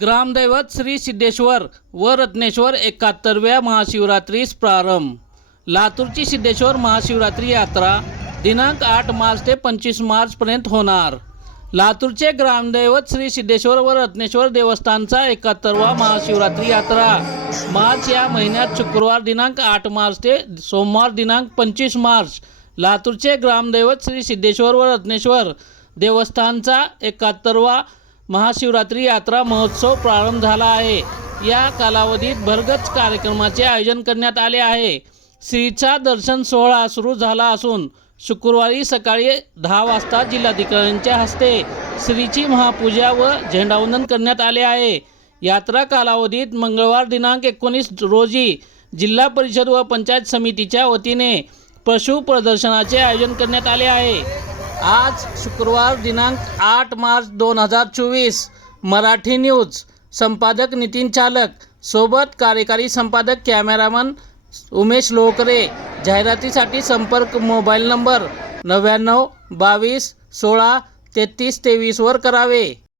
ग्रामदैवत श्री सिद्धेश्वर व रत्नेश्वर एकाहत्तरव्या महाशिवरात्रीस प्रारंभ. लातूरची सिद्धेश्वर महाशिवरात्री यात्रा दिनांक आठ मार्च ते पंचवीस मार्चपर्यंत होणार. लातूरचे ग्रामदैवत श्री सिद्धेश्वर व रत्नेश्वर देवस्थानचा एकाहत्तरवा महाशिवरात्री यात्रा. मार्च या महिन्यात शुक्रवार दिनांक आठ मार्च ते सोमवार दिनांक पंचवीस मार्च. लातूरचे ग्रामदैवत श्री सिद्धेश्वर व रत्नेश्वर देवस्थानचा एकाहत्तरवा महाशिवरात्री यात्रा महोत्सव प्रारंभ झाला आहे. या कालावधीत भरगच कार्यक्रमाचे आयोजन करण्यात आले आहे. श्रीचा दर्शन सोहळा सुरू झाला असून शुक्रवारी सकाळी दहा वाजता जिल्हाधिकाऱ्यांच्या हस्ते श्रीची महापूजा व झेंडावंदन करण्यात आले आहे. यात्रा कालावधीत मंगळवार दिनांक एकोणीस रोजी जिल्हा परिषद व पंचायत समितीच्या वतीने पशु प्रदर्शनाचे आयोजन करण्यात आले आहे. आज शुक्रवार दिनांक आठ मार्च दोन हजार चोवीस. मराठी न्यूज. संपादक नितीन चालक. सोबत कार्यकारी संपादक कॅमेरामन उमेश लोकरे. जाहिरातीसाठी संपर्क मोबाईल नंबर नव्याण्णव बावीस सोळा तेहतीस तेवीसवर करावे.